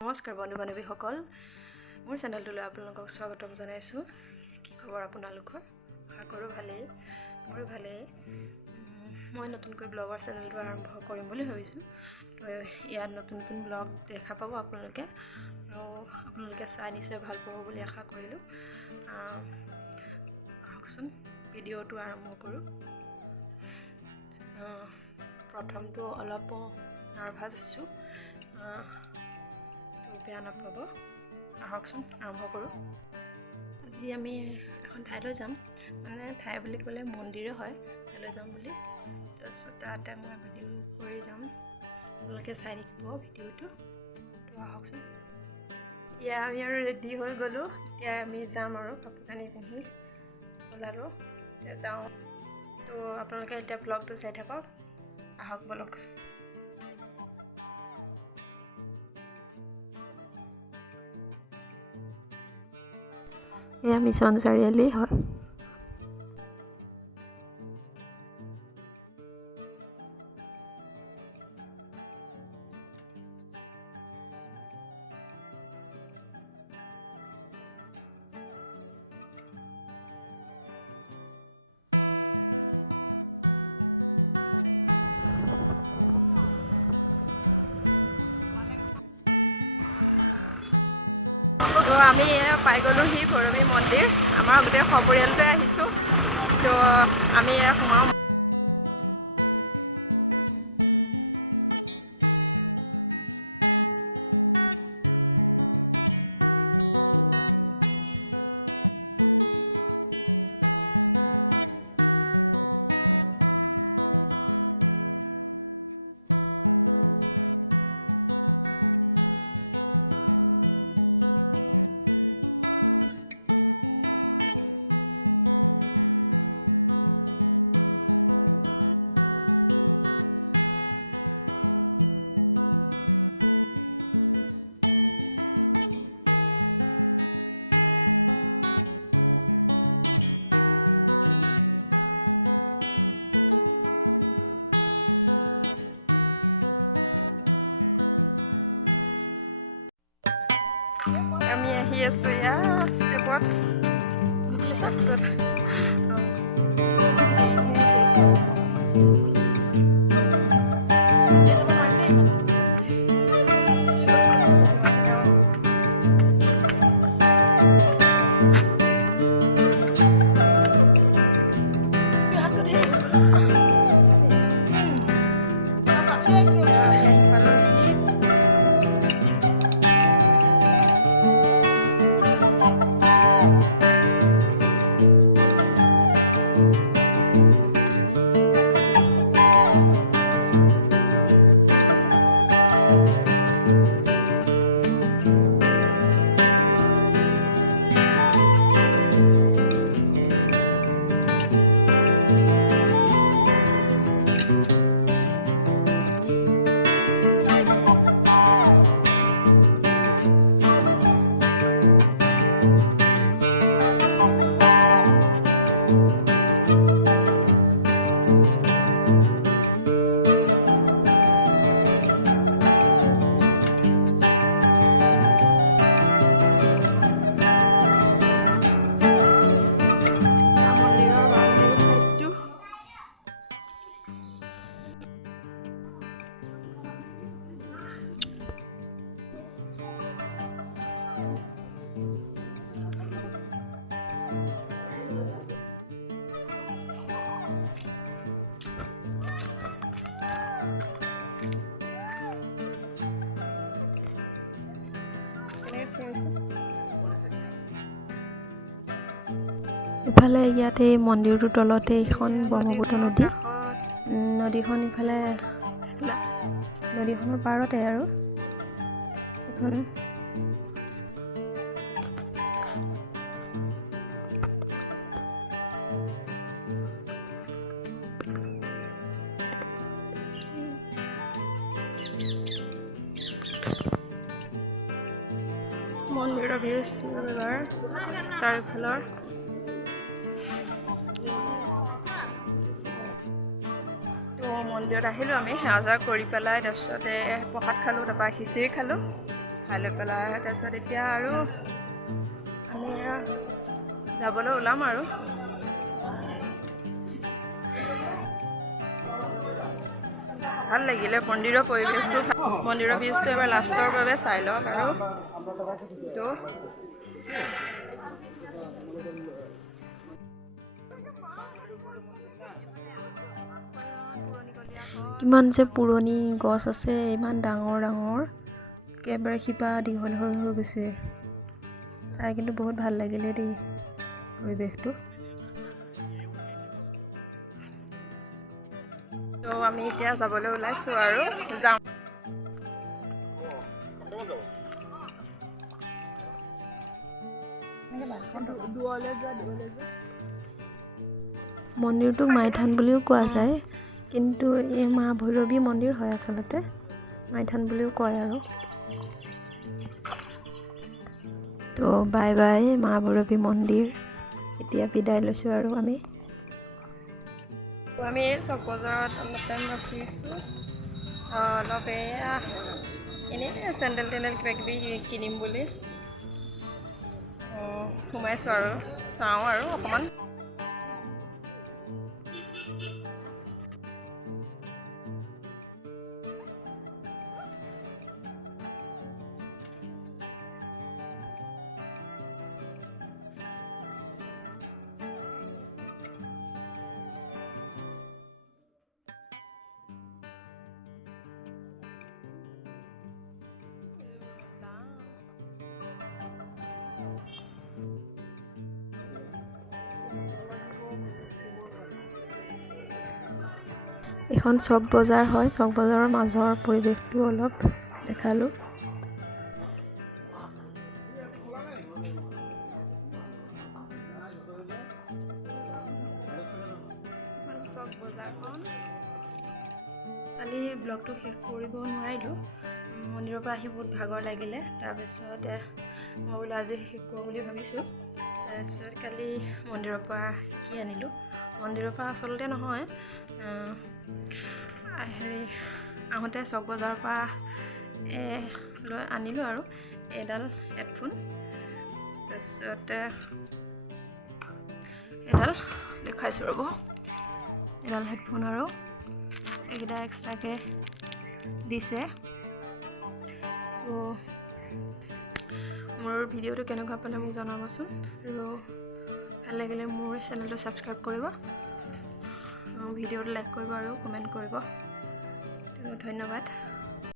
নমস্কাৰ বন্ধু বান্ধৱীসকল, মোৰ চেনেলটোলৈ আপোনালোকক স্বাগতম জনাইছোঁ। কি খবৰ আপোনালোকৰ? আশা কৰোঁ ভালেই, মোৰো ভালেই। মই নতুনকৈ ব্লগৰ চেনেলটো আৰম্ভ কৰিম বুলি ভাবিছোঁ। তো ইয়াত নতুন নতুন ব্লগ দেখা পাব আপোনালোকে, আৰু আপোনালোকে চাই নিশ্চয় ভাল পাব বুলি আশা কৰিলোঁ। আহকচোন ভিডিঅ'টো আৰম্ভ কৰোঁ। প্ৰথমটো অলপ নাৰ্ভাছ হৈছোঁ, বেয়া নাপাব। আহকচোন আৰম্ভ কৰোঁ। আজি আমি এখন ঠাইলৈ যাম, মানে ঠাই বুলি ক'লে মন্দিৰে হয়, ঠাইলৈ যাম বুলি। তাৰপিছত তাতে মই ভিডিঅ' কৰি যাম, আপোনালোকে চাই থাকিব ভিডিঅ'টো। তো আহকচোন। এতিয়া আমি আৰু ৰেডি হৈ গ'লোঁ, এতিয়া আমি যাম আৰু কাপোৰ কানি পিন্ধি ওলালোঁ, এতিয়া যাওঁ। তো আপোনালোকে এতিয়া ব্লগটো চাই থাকক, আহক বলক। এয়া মিছন চাৰিআলি হয়। তো আমি পাই গ'লোহি ভৈৰৱী মন্দিৰ। আমাৰ গোটেই সপৰিয়ালটোৱে আহিছোঁ, তো আমি সোমাওঁ। আমি আহি আছোঁ এয়া ষ্টেপত। তাৰপিছত ইফালে ইয়াতে এই মন্দিৰটোৰ তলতে এইখন ব্ৰহ্মপুত্ৰ নদী। নদীখন ইফালে নদীখনৰ পাৰতে আৰু এখন মন্দিৰৰ ভিউজটো এবাৰ চাৰিওফালৰ। তো মন্দিৰত আহিলোঁ আমি, সেৱা কৰি পেলাই তাৰপিছতে প্ৰসাদ খালোঁ, তাৰপৰা খিচিৰি খালোঁ। খাই লৈ পেলাই তাৰপিছত এতিয়া আৰু আমি যাবলৈ ওলাম আৰু ভাল লাগিলে মন্দিৰৰ পৰিৱেশটো মন্দিৰৰ ভিউজটো এবাৰ লাষ্টৰ বাবে চাই লওক আৰু কিমান যে পুৰণি গছ আছে ইমান ডাঙৰ ডাঙৰ একেবাৰে শিপা দীঘল হৈ গৈছে চাই কিন্তু বহুত ভাল লাগিলে দেই পৰিৱেশটো তো আমি এতিয়া যাবলৈ ওলাইছোঁ আৰু যাওঁ মন্দিৰটোক মাইথান বুলিও কোৱা যায় কিন্তু এই মা ভৈৰৱী মন্দিৰ হয় আচলতে মাইথান বুলিও কয় আৰু তো বাই বাই মা ভৈৰৱী মন্দিৰ এতিয়া বিদায় লৈছোঁ আৰু আমি চক বজাৰত অলপ টাইম ফুৰিছোঁ অলপ এনেই চেণ্ডেল টেণ্ডেল কিবা কিবি কিনিম বুলি সোমাইছোঁ আৰু চাওঁ আৰু অকণমান এখন চক বজাৰ হয় চক বজাৰৰ মাজৰ পৰিৱেশটো অলপ দেখালোঁ চক বজাৰখন কালি ব্লগটো শেষ কৰিব নোৱাৰিলোঁ মন্দিৰৰ পৰা আহি বহুত ভাগৰ লাগিলে তাৰপিছত মই বোলো আজি শেষ কৰোঁ বুলি ভাবিছোঁ তাৰপিছত কালি মন্দিৰৰ পৰা কি আনিলোঁ মন্দিৰৰ পৰা আচলতে নহয় আহোঁতে চক বজাৰৰ পৰা লৈ আনিলোঁ আৰু এডাল হেডফোন তাৰপিছত এডাল দেখুৱাইছোঁ ৰ'ব এডাল হেডফোন আৰু এইকেইটা এক্সট্ৰাকৈ দিছে তো মোৰ ভিডিঅ'টো কেনেকুৱা পালে মোক জনাবচোন আৰু ভাল লাগিলে মোৰ চেনেলটো ছাবস্ক্ৰাইব কৰিব ভিডিঅ'টো লাইক কৰিব আৰু কমেণ্ট কৰিব ধন্যবাদ